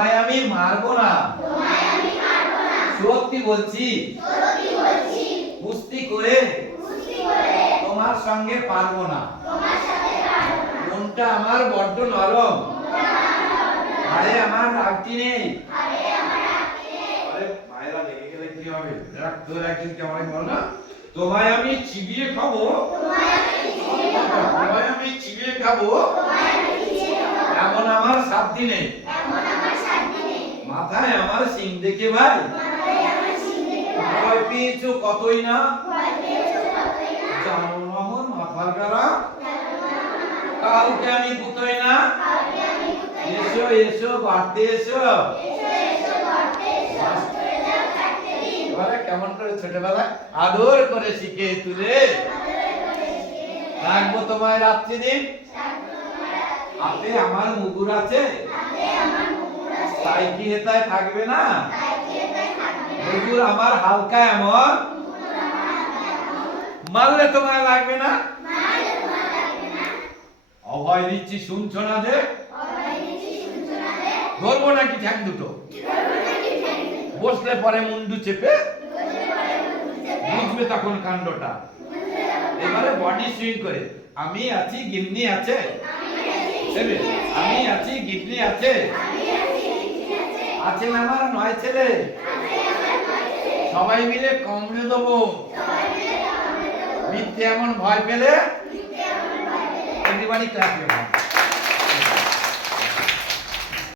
তোমায় আমি মারবো না, সত্যি বলছি, কুস্তি করে তোমার সঙ্গে পারবো না। মনটা আমার বড্ড নরম, আরে আমার রাগটি নেই। আরে মায়েরা লেগে গেলে কি হবে? তোর একদিন কেমন বল না, তোমায় আমি চিবিয়ে খাবো, তোমায় আমি চিবিয়ে খাবো, এমন আমার সাধ্যি নেই। মাথায় আমার সিং দেখে ভাই ভয় পেয়েছো কতই না, জানো আমার মাথার খারাপ, কাউকে আমি গুতোই না। এসো এসো বাড়তে এসো। এবারে কেমন করে ছোটবেলায় আদর করে শিখে তুলে রাখবো তোমায় রাত্রি দিন। হাতে আমার মুগুর আছে, তাই কি হেতায় থাকবে না। মুগুর আমার হালকা এমন, মারলে তোমায় লাগবে না। অভয় দিচ্ছি শুনছো না যে, ধরবো নাকি ঠ্যাং দুটো, বসলে পরে মুন্ডু চেপে বুঝবে তখন কাণ্ডটা। এবারে বডি সুইং করে, আমি আছি গিন্নি আছে, আমি আছি গিন্নি আছে, আছেন আমার 9 ছেলে, সবাই মিলে কামড়ে দেবো। মিথ্যে এমন ভয় পেলে একেবারে ক্লাস